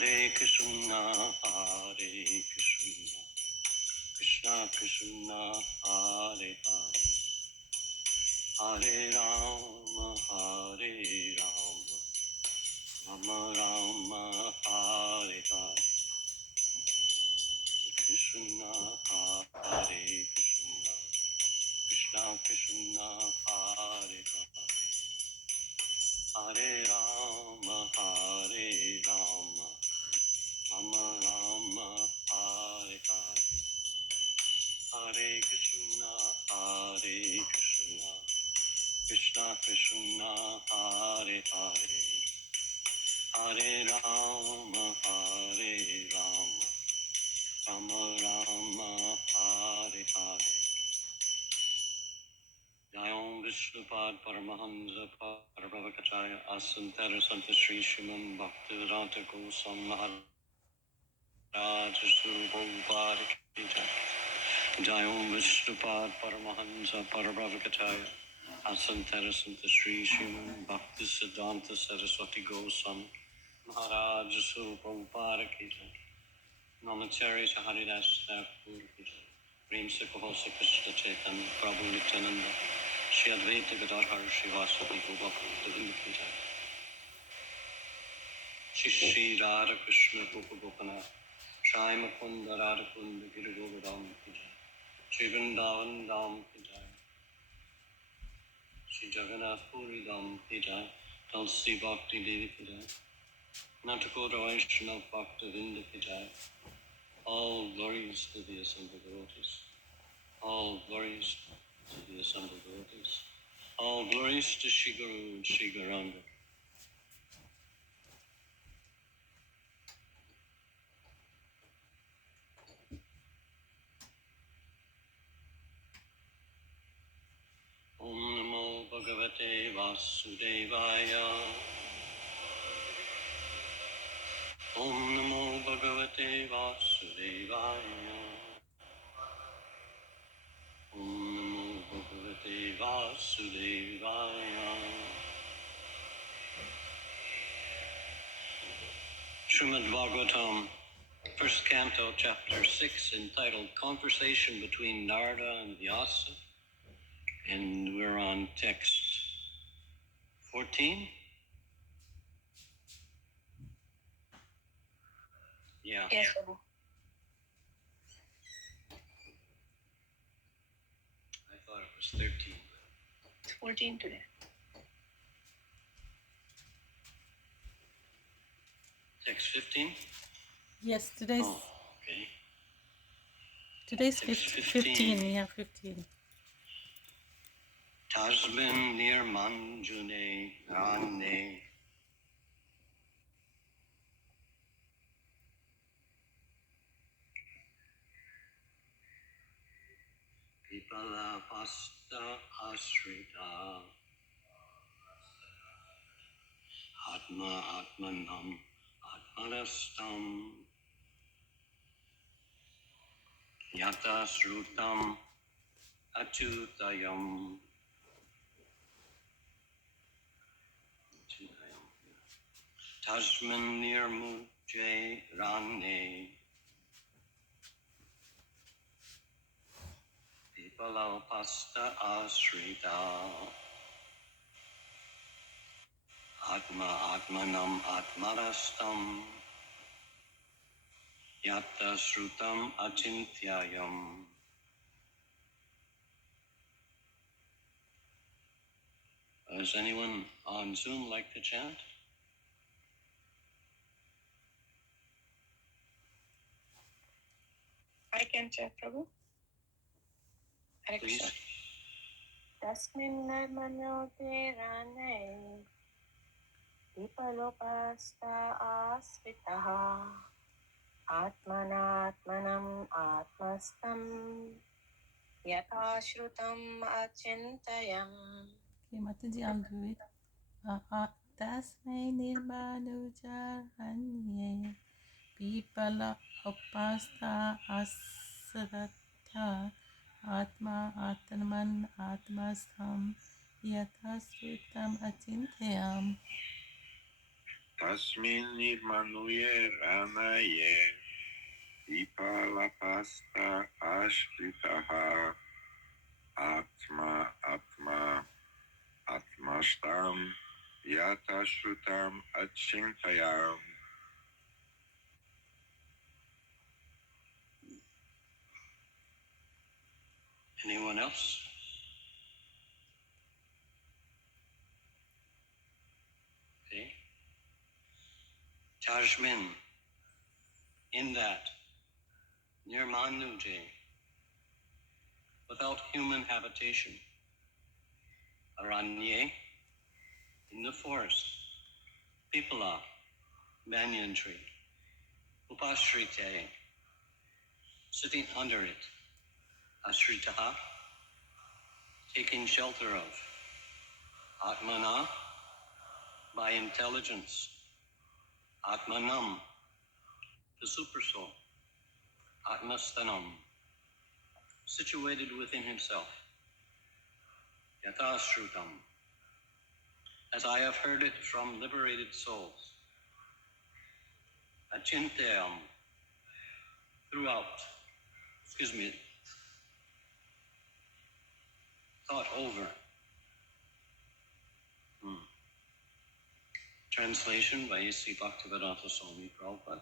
Hare Krishna, Krishna Krishna, Hare Hare, Hare Rama, Rama Rama, Hare Hare, Krishna, Hare Krishna, Krishna Krishna, Hare Hare, Hare Rama, Rama Rama, Hare Hare, Hare Krishna, Krishna Krishna, Hare Hare, Hare Rama, Rama Rama, Hare Hare. Jayom Vishnupad Paramahansa Parabhavakacharya Asantara Santa Sri Sriman Bhaktivedanta Gosam Maharaj Surabhupad Jayom Vishnupad Paramahansa Parabhavakacharya Asantara Santa Sri Sriman Bhaktivedanta Saraswati Gosam Maharaj Surabhupad Namacharya Haridas Thakur Whims Krishna Chaitanya Prabhu Nityananda Shri Advaita Gadadhar Srivasadi Govinda Puja Shri Radha Krishna Gopa Gopanath Shri Mukunda Radha Kunda Giri Govardhan Puja Shri Vrindavan Dham Puja Shri Jagannath Puri Dham Puja Tulsi Bhakti Devi Puja Natakoda Vaishnava Bhakta Vinda Puja. All glories to the assembled devotees. All glories to the assembled devotees. All glories to Shri Guru and Shri Gauranga. Om Namo Bhagavate Vasudevaya. Om Namo Bhagavate Vasudevaya. Om Namo Bhagavate Vasudevaya. Srimad Bhagavatam, first canto, chapter 6, entitled Conversation Between Narada and Vyasa. And we're on text 14. Yeah. Yes. I thought it was 13. It's 14 today. Text 15? Yes, today's okay. Today's Text 15. Yeah, 15. Tasmin nirmanuje raṇye pippalopastha āśritaḥ ātmānātmānam ātmanasthaṁ yathā-śrutam acintayam tasmin nirmanuje raṇye pippalopastha āśritaḥ ātmānātmānam ātmasthaṁ yathā-śrutam acintayam. Does anyone on Zoom like to chant? I can chant, Prabhu. Hare Krishna. Please. Tasmin nirmanuje raṇye pippalopastha āśritaḥ ātmanātmānam ātmasthaṁ yathā-śrutam acintayam. Okay, Mataji, I'll do it. Tasmin nirmanuje raṇye pippalopastha āśritaḥ ātmānātmānam ātmasthaṁ yathā-śrutam acintayam. tasmin nirmanuje raṇye, pippalopastha āśritaḥ, ātmā-stham, ātmasthaṁ, yathā-śrutam acintayam. Anyone else? Okay. Tasmin, in that, nirmanuje, without human habitation, araṇye, in the forest, pippala, banyan tree, upasthe, sitting under it, āśritaḥ, taking shelter of, ātmanā, by intelligence, ātmanam, the Supersoul, ātmasthaṁ, situated within himself, yathā-śrutam, as I have heard it from liberated souls, acintayam, thought over. Translation by A.C. Bhaktivedanta Swami Prabhupada.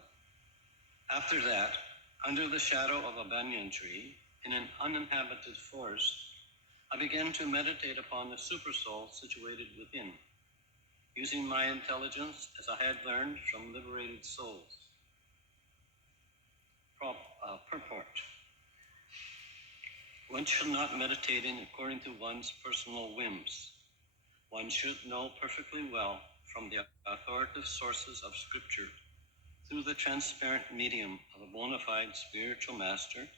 After that, under the shadow of a banyan tree, in an uninhabited forest, I began to meditate upon the Supersoul situated within, using my intelligence as I had learned from liberated souls. Purport. One should not meditate in according to one's personal whims. One should know perfectly well from the authoritative sources of Scripture, through the transparent medium of a bona fide spiritual master,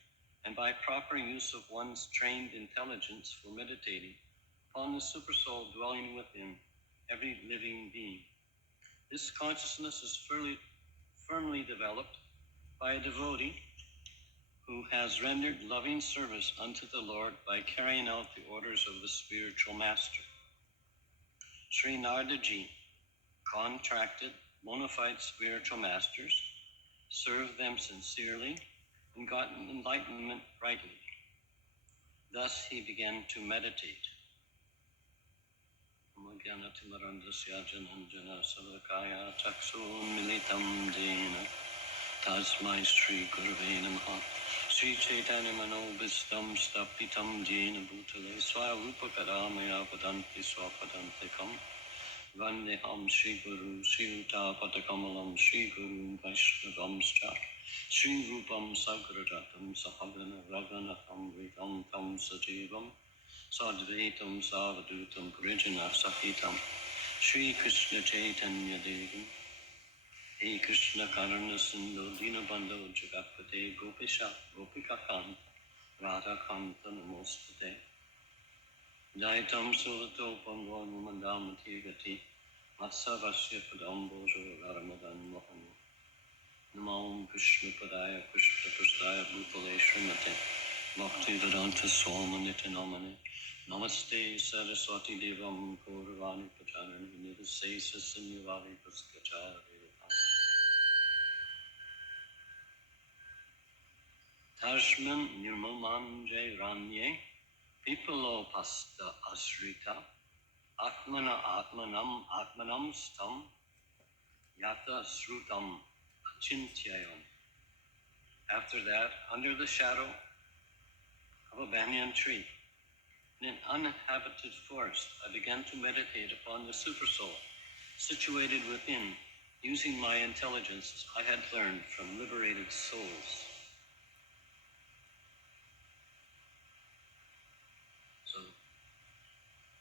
and by proper use of one's trained intelligence for meditating upon the Supersoul dwelling within every living being. This consciousness is firmly developed by a devotee who has rendered loving service unto the Lord by carrying out the orders of the spiritual master. Sri Naradaji contracted bona fide spiritual masters, served them sincerely, and got enlightenment rightly. Thus he began to meditate. Tasmai Shri Gurave Namaha. Sri Chaitanya Manobhistam Stapitam Jena Bhutale Swarupa Kadamaya Padanti Swapadantikam Vandeham Shri Guru Sri Uta Patakamalam Shri Guru Vaishnavamscha Sri Rupam Sagrajatam Sahagana Raganatham Vitam Tam Sajivam Sadvaitam Savadutam Purijana Sahitam Sri Krishna Chaitanya Devim Hey Krishna Karana Sindhu Dinabandho Jagapate Gopisha Gopika Kant Radha Kanta Namostate Jaitam Sulato Pango Numandamati Gati Masavasya Padambojo Ramadan Mohan Namam Krishna Padaya Krishna Prastaya Bhutale Srimate Bhakti Vedanta Swamanita Namane Namaste Saraswati Devam Gauravani Pacharani Nidase Sasinyavali Paskachari Tasmin nirmanuje raṇye, pippalopastha āśritaḥ, ātmanātmānam, yathā-śrutam, acintayam. After that, under the shadow of a banyan tree, in an uninhabited forest, I began to meditate upon the Supersoul, situated within, using my intelligence I had learned from liberated souls. So,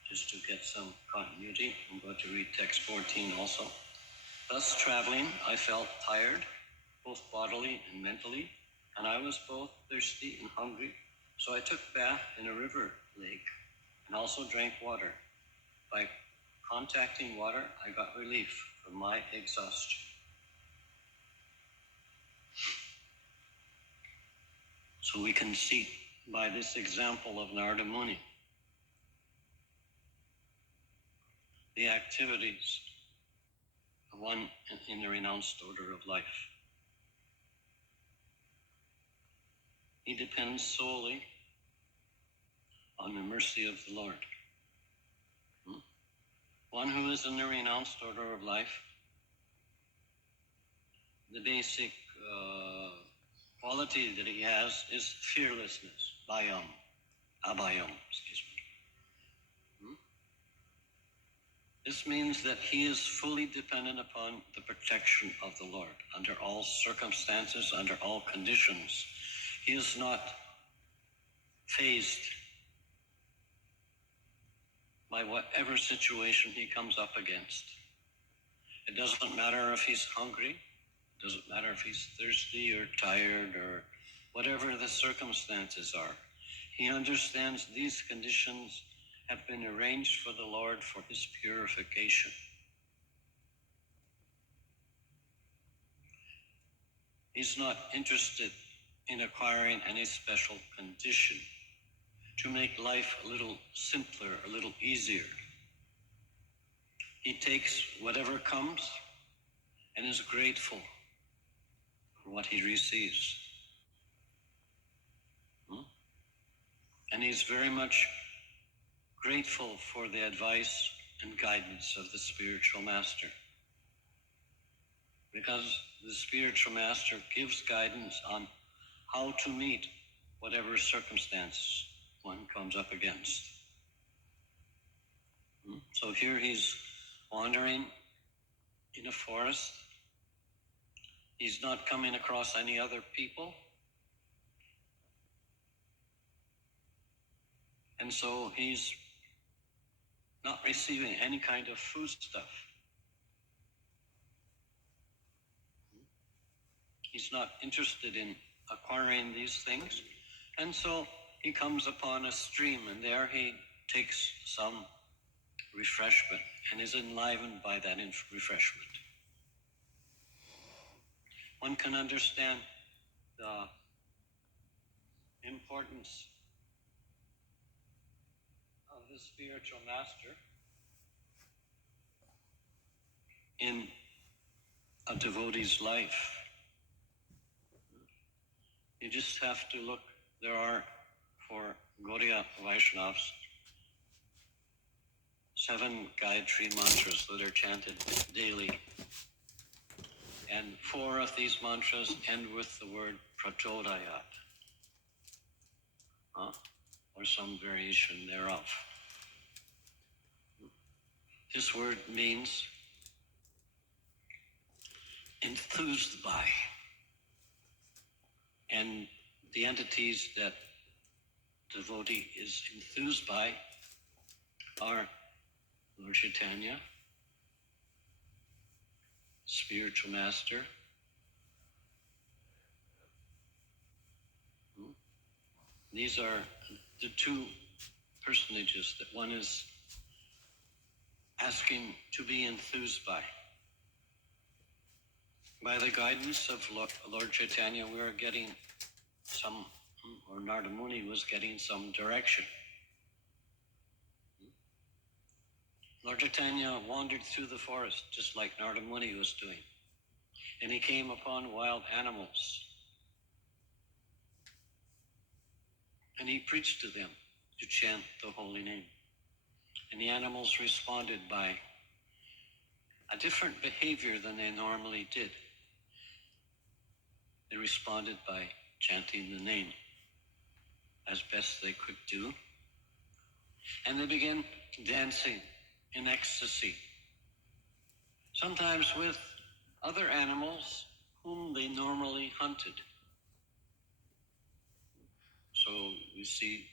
just to get some continuity, I'm going to read text 14 also. Thus traveling, I felt tired, both bodily and mentally, and I was both thirsty and hungry, so I took bath in a river lake and also drank water. By contacting water, I got relief from my exhaustion. So we can see by this example of Narada Muni the activities one in the renounced order of life. He depends solely on the mercy of the Lord. One who is in the renounced order of life, the basic quality that he has is fearlessness, abhayam, excuse me. This means that he is fully dependent upon the protection of the Lord under all circumstances, under all conditions. He is not fazed by whatever situation he comes up against. It doesn't matter if he's hungry, it doesn't matter if he's thirsty or tired or whatever the circumstances are. He understands these conditions have been arranged for the Lord for his purification. He's not interested in acquiring any special condition to make life a little simpler, a little easier. He takes whatever comes and is grateful for what he receives. And he's very much grateful for the advice and guidance of the spiritual master, because the spiritual master gives guidance on how to meet whatever circumstance one comes up against. So here he's wandering in a forest. He's not coming across any other people. And so he's not receiving any kind of foodstuff. He's not interested in acquiring these things. And so he comes upon a stream, and there he takes some refreshment and is enlivened by that refreshment. One can understand the importance of the spiritual master in a devotee's life. You just have to look. There are, for Gaudiya Vaishnavas, 7 Gayatri mantras that are chanted daily. And 4 of these mantras end with the word prachodayat, or some variation thereof. This word means enthused by. And the entities that devotee is enthused by are Lord Chaitanya, spiritual master, these are the 2 personages that one is asking to be enthused by. By the guidance of Lord Chaitanya, we are getting some, or Narada Muni was getting some direction. Lord Chaitanya wandered through the forest just like Narada Muni was doing. And he came upon wild animals. And he preached to them to chant the holy name. And the animals responded by a different behavior than they normally did. They responded by chanting the name as best they could do. And they began dancing in ecstasy, sometimes with other animals whom they normally hunted. So we see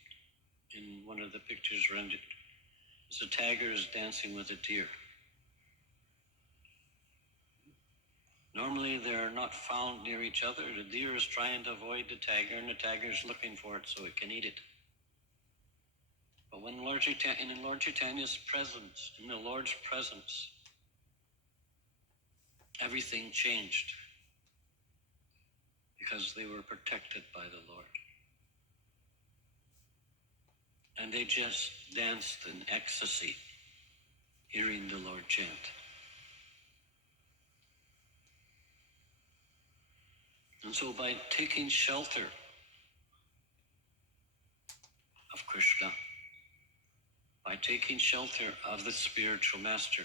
in one of the pictures rendered, the tiger is dancing with a deer. Normally they're not found near each other. The deer is trying to avoid the tiger, and the tiger is looking for it so it can eat it. But when in Lord Chaitanya's presence, in the Lord's presence, everything changed because they were protected by the Lord. And they just danced in ecstasy, hearing the Lord chant. And so by taking shelter of Krishna, by taking shelter of the spiritual master,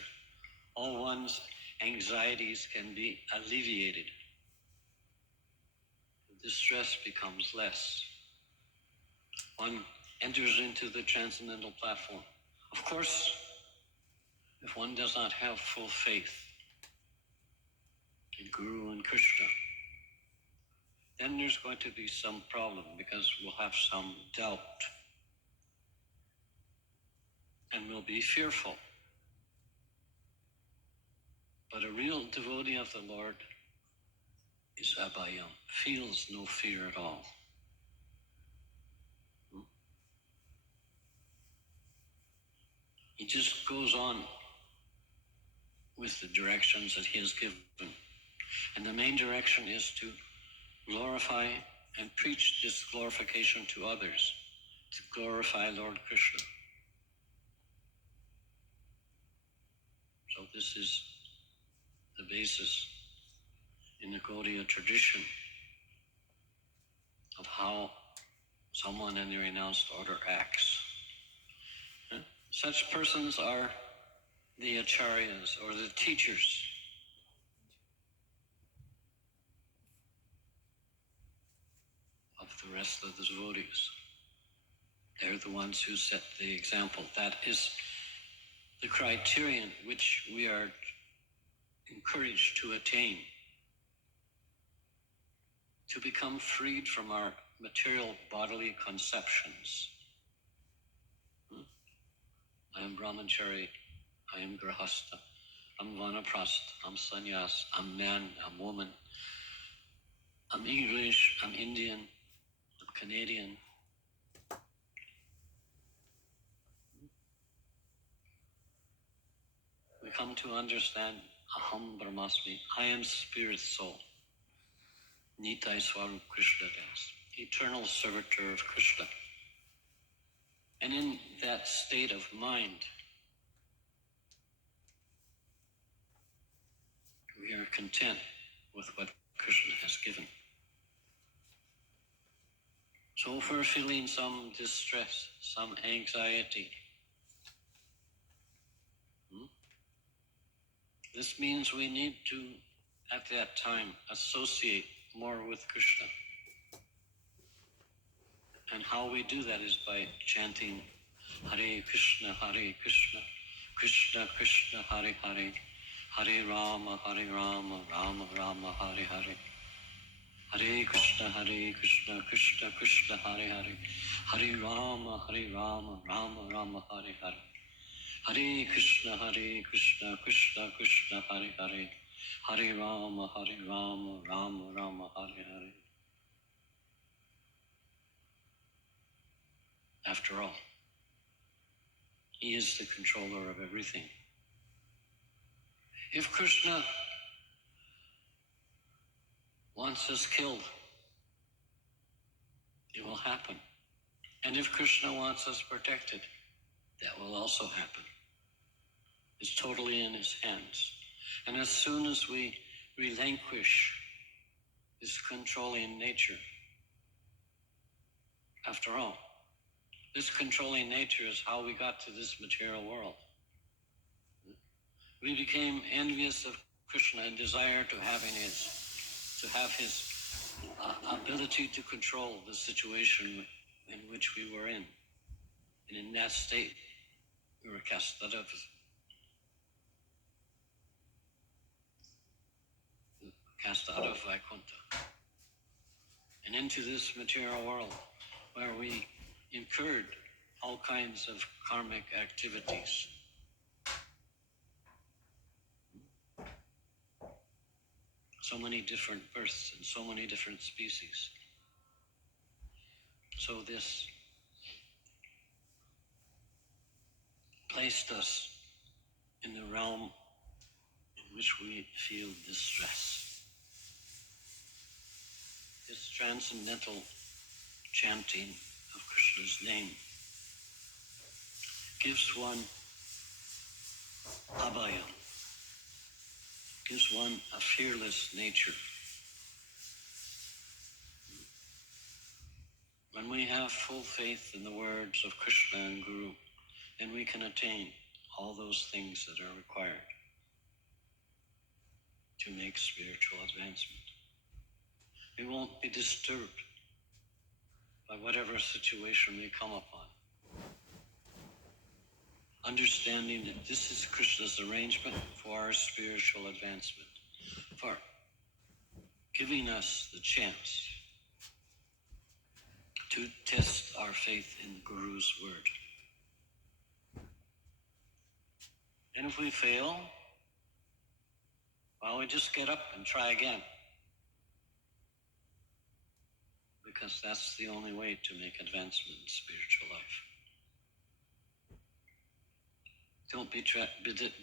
all one's anxieties can be alleviated. The distress becomes less. One enters into the transcendental platform. Of course, if one does not have full faith in Guru and Krishna, then there's going to be some problem because we'll have some doubt and we'll be fearful. But a real devotee of the Lord is abhayam, feels no fear at all. He just goes on with the directions that he has given. And the main direction is to glorify and preach this glorification to others, to glorify Lord Krishna. So this is the basis in the Gaudiya tradition of how someone in the renounced order acts. Such persons are the acharyas, or the teachers of the rest of the devotees. They're the ones who set the example. That is the criterion which we are encouraged to attain, to become freed from our material bodily conceptions. I am brahmachari, I am grahastha, I'm vanaprastha, I'm sannyas, I'm man, I'm woman, I'm English, I'm Indian, I'm Canadian. We come to understand aham brahmasmi, I am spirit soul, nitai swarup Krishna das, eternal servitor of Krishna. And in that state of mind, we are content with what Krishna has given. So if we're feeling some distress, some anxiety, this means we need to, at that time, associate more with Krishna. And how we do that is by chanting Hare Krishna, Krishna Krishna, Hare Hare, Hare Rama, Rama Rama, Hare Hare. Hare Krishna, Krishna Krishna, Hare Hare, Hare Rama, Rama Rama, Hare Hare. Hare Krishna, Krishna Krishna, Hare Hare, Hare Rama, Rama Rama, Hare Hare. After all, he is the controller of everything. If Krishna wants us killed, it will happen. And if Krishna wants us protected, that will also happen. It's totally in his hands. And as soon as we relinquish this controlling nature, after all, this controlling nature is how we got to this material world. We became envious of Krishna and desired to have his ability to control the situation in which we were in. And in that state, we were cast out of Vaikuntha and into this material world where we incurred all kinds of karmic activities. So many different births and so many different species. So this placed us in the realm in which we feel distress. This transcendental chanting of Krishna's name gives one abhayam, gives one a fearless nature. When we have full faith in the words of Krishna and Guru, then we can attain all those things that are required to make spiritual advancement. We won't be disturbed by whatever situation we come upon. Understanding that this is Krishna's arrangement for our spiritual advancement, for giving us the chance to test our faith in Guru's word. And if we fail, well, we just get up and try again. Because that's the only way to make advancement in spiritual life.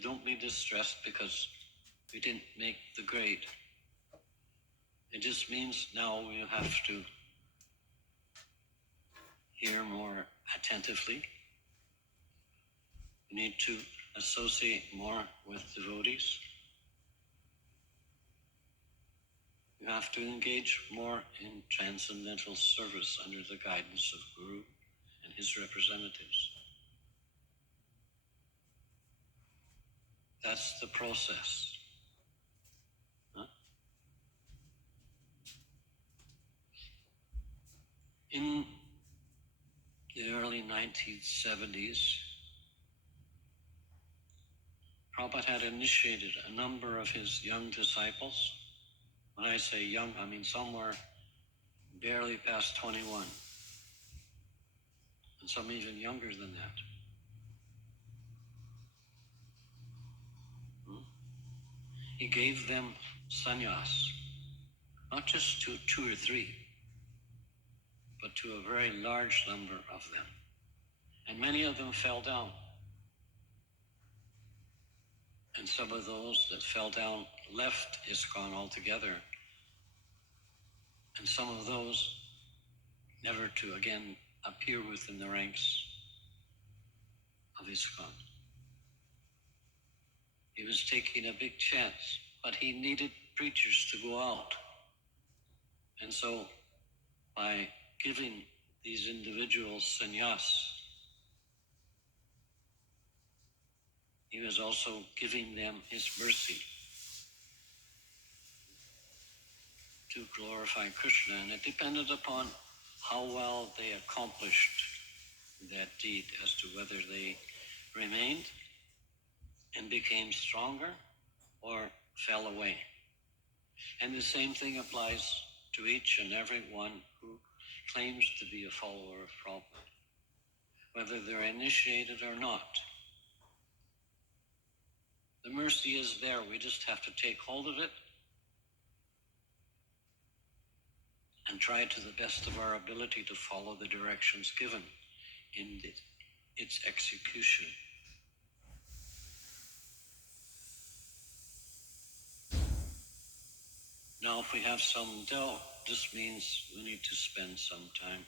Don't be distressed because we didn't make the grade. It just means now we have to hear more attentively. We need to associate more with devotees. You have to engage more in transcendental service under the guidance of Guru and his representatives. That's the process. Huh? In the early 1970s, Prabhupada had initiated a number of his young disciples. When I say young, I mean some were barely past 21, and some even younger than that. He gave them sannyas, not just to 2 or 3, but to a very large number of them. And many of them fell down. And some of those that fell down left ISKCON altogether. And some of those never to again appear within the ranks of ISKCON. He was taking a big chance, but he needed preachers to go out. And so by giving these individuals sannyas, he was also giving them his mercy to glorify Krishna. And it depended upon how well they accomplished that deed as to whether they remained and became stronger or fell away. And the same thing applies to each and every one who claims to be a follower of Prabhupada, whether they're initiated or not. The mercy is there. We just have to take hold of it and try to the best of our ability to follow the directions given in its execution. Now, if we have some doubt, this means we need to spend some time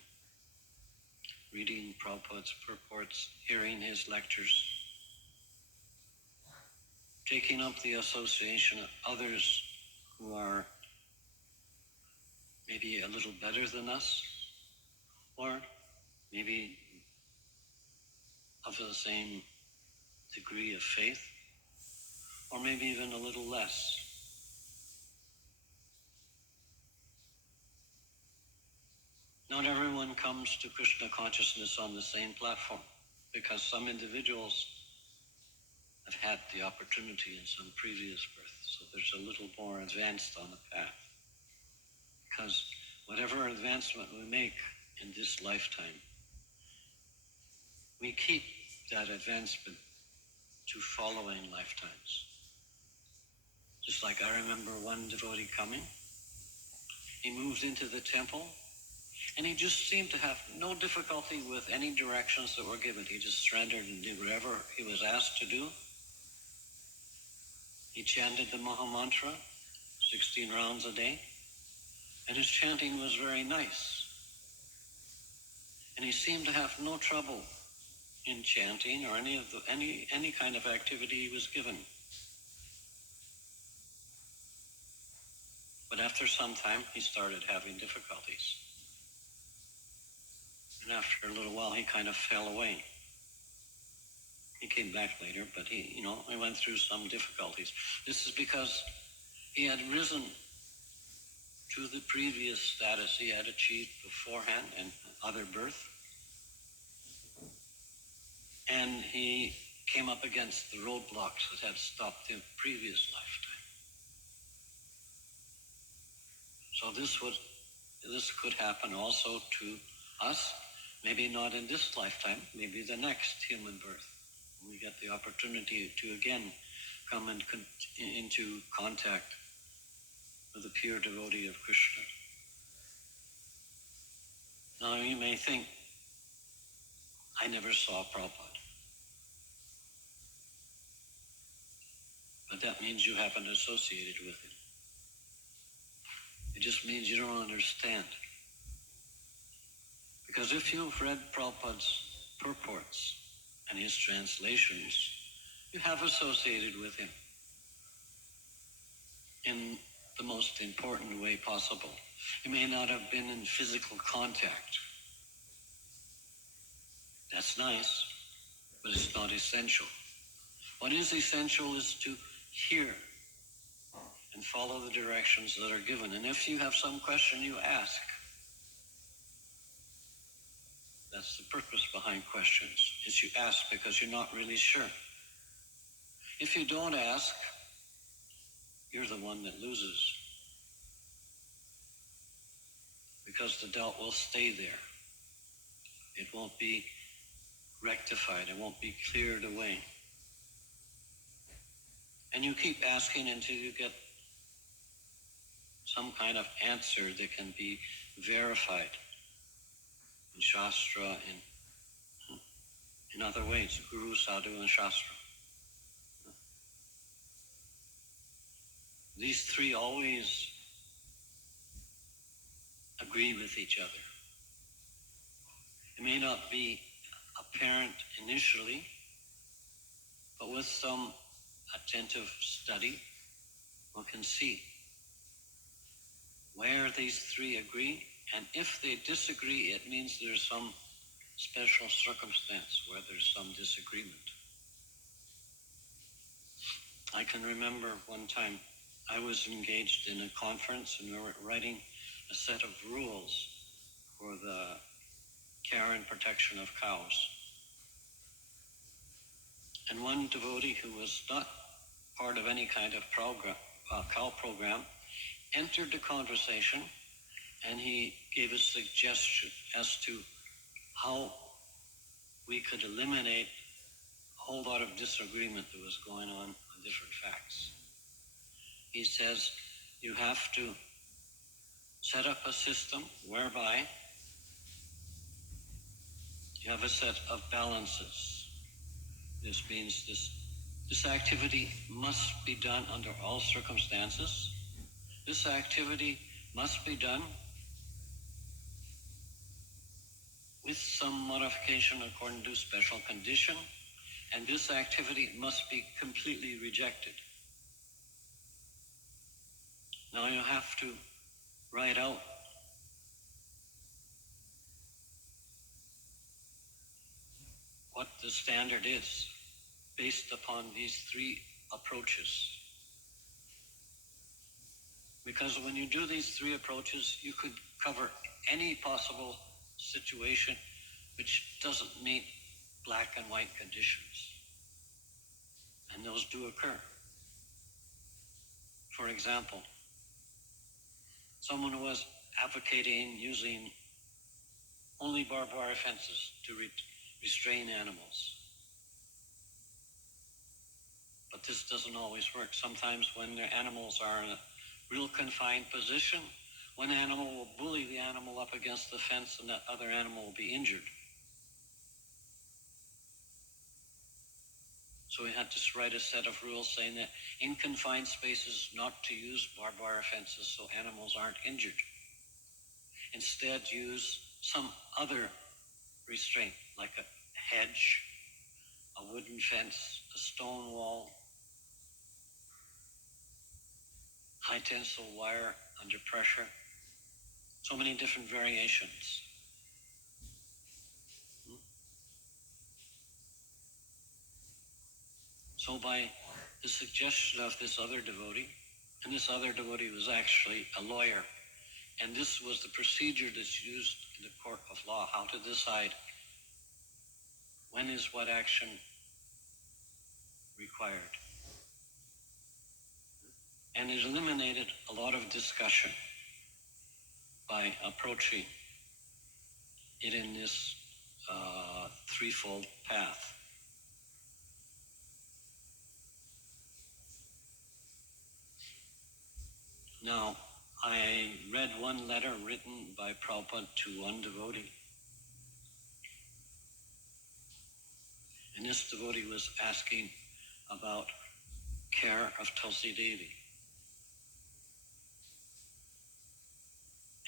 reading Prabhupada's purports, hearing his lectures, taking up the association of others who are maybe a little better than us, or maybe of the same degree of faith, or maybe even a little less. Not everyone comes to Krishna consciousness on the same platform, because some individuals have had the opportunity in some previous birth, so there's a little more advanced on the path. Because whatever advancement we make in this lifetime, we keep that advancement to following lifetimes. Just like I remember one devotee coming, he moved into the temple, and he just seemed to have no difficulty with any directions that were given. He just surrendered and did whatever he was asked to do. He chanted the Maha Mantra 16 rounds a day, and his chanting was very nice. And he seemed to have no trouble in chanting or any kind of activity he was given. But after some time, he started having difficulties. And after a little while, he kind of fell away. He came back later, but he went through some difficulties. This is because he had risen to the previous status he had achieved beforehand in other birth. And he came up against the roadblocks that had stopped the previous lifetime. So this could happen also to us, maybe not in this lifetime, maybe the next human birth. We get the opportunity to again come into contact with the pure devotee of Krishna. Now you may think, I never saw Prabhupada. But that means you haven't associated with him. It just means you don't understand. Because if you've read Prabhupada's purports and his translations, you have associated with him in the most important way possible. You may not have been in physical contact. That's nice, but it's not essential. What is essential is to hear and follow the directions that are given. And if you have some question, you ask. That's the purpose behind questions, is you ask because you're not really sure. If you don't ask, you're the one that loses. Because the doubt will stay there. It won't be rectified. It won't be cleared away. And you keep asking until you get some kind of answer that can be verified in Shastra, in other ways, Guru, Sadhu, and Shastra. These three always agree with each other. It may not be apparent initially, but with some attentive study, one can see where these three agree, and if they disagree, it means there's some special circumstance where there's some disagreement. I can remember one time I was engaged in a conference and we were writing a set of rules for the care and protection of cows. And one devotee who was not part of any kind of cow program entered the conversation, and he gave a suggestion as to how we could eliminate a whole lot of disagreement that was going on different facts. He says you have to set up a system whereby you have a set of balances. This means this activity must be done under all circumstances. This activity must be done with some modification according to special condition, and this activity must be completely rejected. Now you have to write out what the standard is based upon these three approaches. Because when you do these three approaches, you could cover any possible situation which doesn't meet black and white conditions. And those do occur. For example, someone who was advocating using only barbed wire fences to restrain animals. But this doesn't always work. Sometimes when the animals are in a real confined position, one animal will bully the animal up against the fence and that other animal will be injured. So we had to write a set of rules saying that in confined spaces not to use barbed wire fences so animals aren't injured. Instead use some other restraint like a hedge, a wooden fence, a stone wall, high tensile wire under pressure, so many different variations. So by the suggestion of this other devotee, and this other devotee was actually a lawyer, and this was the procedure that's used in the court of law, how to decide when is what action required. And it eliminated a lot of discussion by approaching it in this threefold path. Now, I read one letter written by Prabhupada to one devotee. And this devotee was asking about care of Tulsi Devi.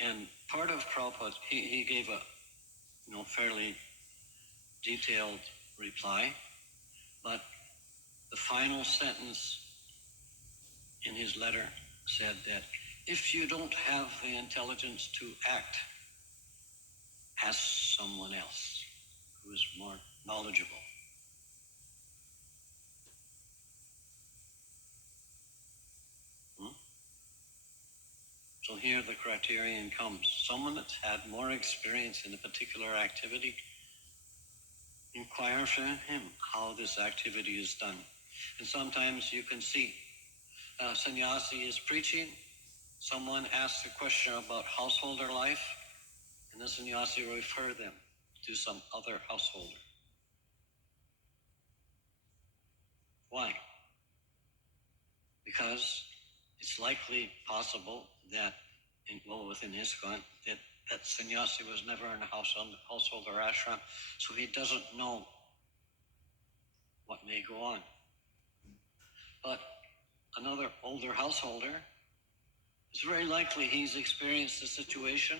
And part of Prabhupada, he gave a fairly detailed reply, but the final sentence in his letter said that if you don't have the intelligence to act, ask someone else who is more knowledgeable. So here the criterion comes. Someone that's had more experience in a particular activity, inquire from him how this activity is done. And sometimes you can see a sannyasi is preaching, someone asks a question about householder life, and the sannyasi will refer them to some other householder. Why? Because it's likely possible that, within ISKCON, that sannyasi was never in a household or ashram, so he doesn't know what may go on. But another older householder, it's very likely he's experienced the situation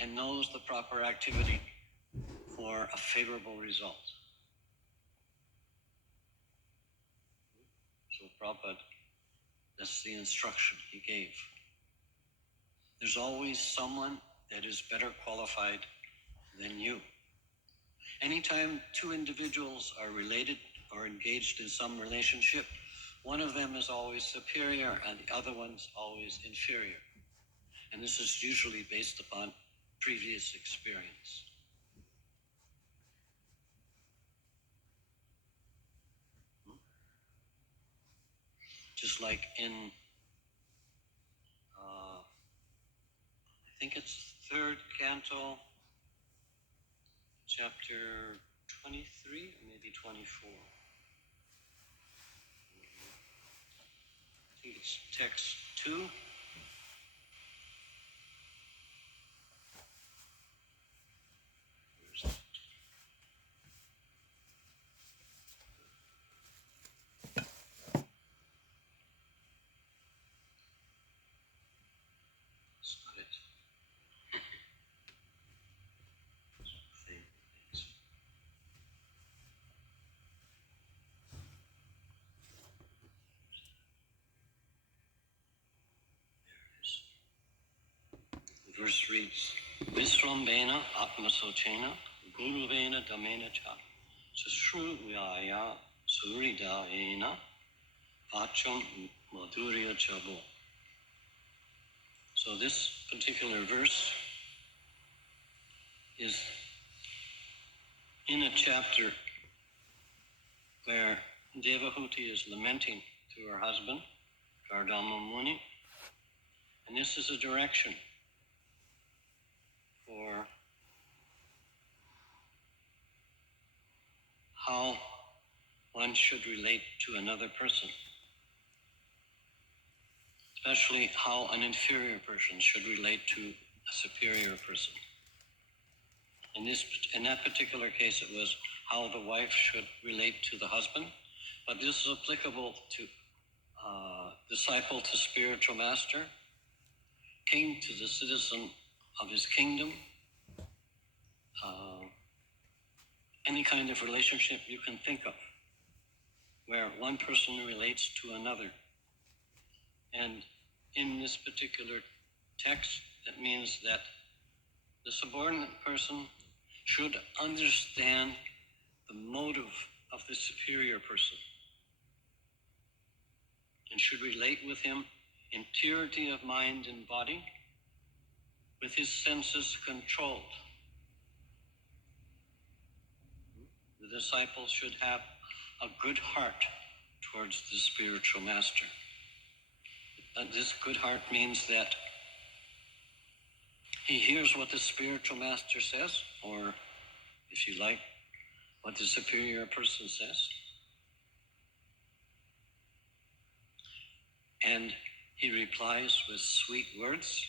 and knows the proper activity for a favorable result. So Prabhupada, that's the instruction he gave. There's always someone that is better qualified than you. Anytime two individuals are related or engaged in some relationship, one of them is always superior and the other one's always inferior. And this is usually based upon previous experience. Just like in, I think it's 3rd canto, chapter 23, or maybe 24. I think it's text 2. Verse reads, Visrambena ātma-stham guruvena dhammena ca sushruvaya suridāena vacham madhurya chabo. So this particular verse is in a chapter where Devahuti is lamenting to her husband, Kardama Muni, and this is a direction for how one should relate to another person, especially how an inferior person should relate to a superior person. In that particular case, it was how the wife should relate to the husband, but this is applicable to disciple to spiritual master, king to the citizen of his kingdom, any kind of relationship you can think of, where one person relates to another. And in this particular text, that means that the subordinate person should understand the motive of the superior person and should relate with him in purity of mind and body, with his senses controlled. The disciple should have a good heart towards the spiritual master. This good heart means that he hears what the spiritual master says, or if you like, what the superior person says. And he replies with sweet words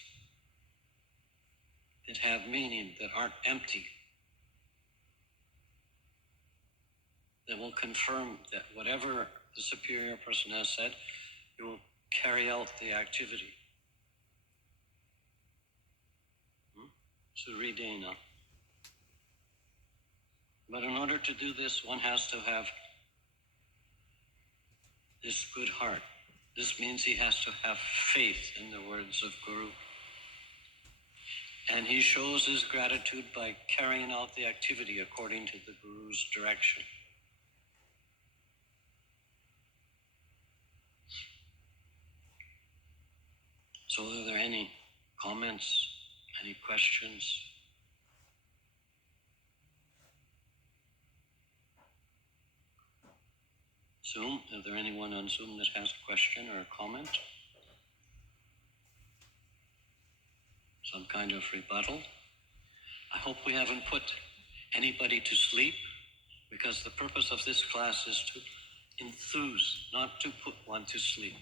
that have meaning, that aren't empty, that will confirm that whatever the superior person has said, you will carry out the activity. Suridena. But in order to do this, one has to have this good heart. This means he has to have faith in the words of Guru. And he shows his gratitude by carrying out the activity according to the Guru's direction. So are there any comments, any questions? Zoom, is there anyone on Zoom that has a question or a comment? Some kind of rebuttal? I hope we haven't put anybody to sleep, because the purpose of this class is to enthuse, not to put one to sleep.